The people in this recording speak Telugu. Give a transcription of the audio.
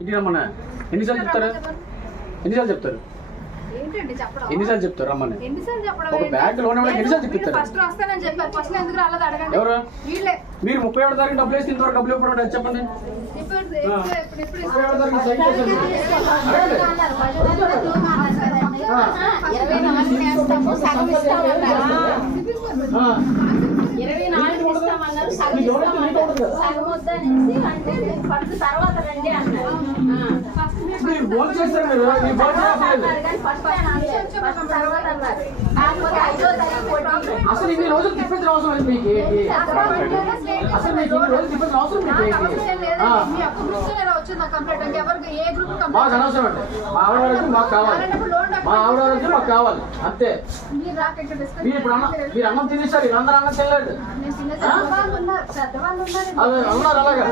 ఇంటికి రమ్మన్నా ఎన్నిసార్లు చెప్తారు? ఎన్నిసార్లు చెప్తారు? ఎన్నిసార్లు చెప్తారు రమ్మని? ఒక బ్యాగ్ లోన్ ఎన్నిసార్లు చెప్తారు? ఎవరు మీరు 37 తారీఖు డబ్బులు వేసి ఇంతవరకు డబ్బులు ఇవ్వడం చెప్పండి. 37 తారీఖు సైన్ చేశారు. 24 ఇస్తామన్నారు. సగం వద్దనేసి అంటే నేను ఫస్ట్ తర్వాత రండి అన్నారు. అసలు ఇన్ని రోజులు తిప్పించిన అవసరం లేదు మీకు. అసలు మీకు ఇన్ని రోజులు తిప్పించిన అవసరం మాకు అనవసరం అండి. మా ఆవిడ వరకు మాకు కావాలి, మా ఆవిడ వరకు మాకు కావాలి అంతే. మీరు ఇప్పుడు మీరు అన్నం తినేసారు, వీళ్ళందరూ అన్నం తినలేదు. అదే అన్నారు అలాగా.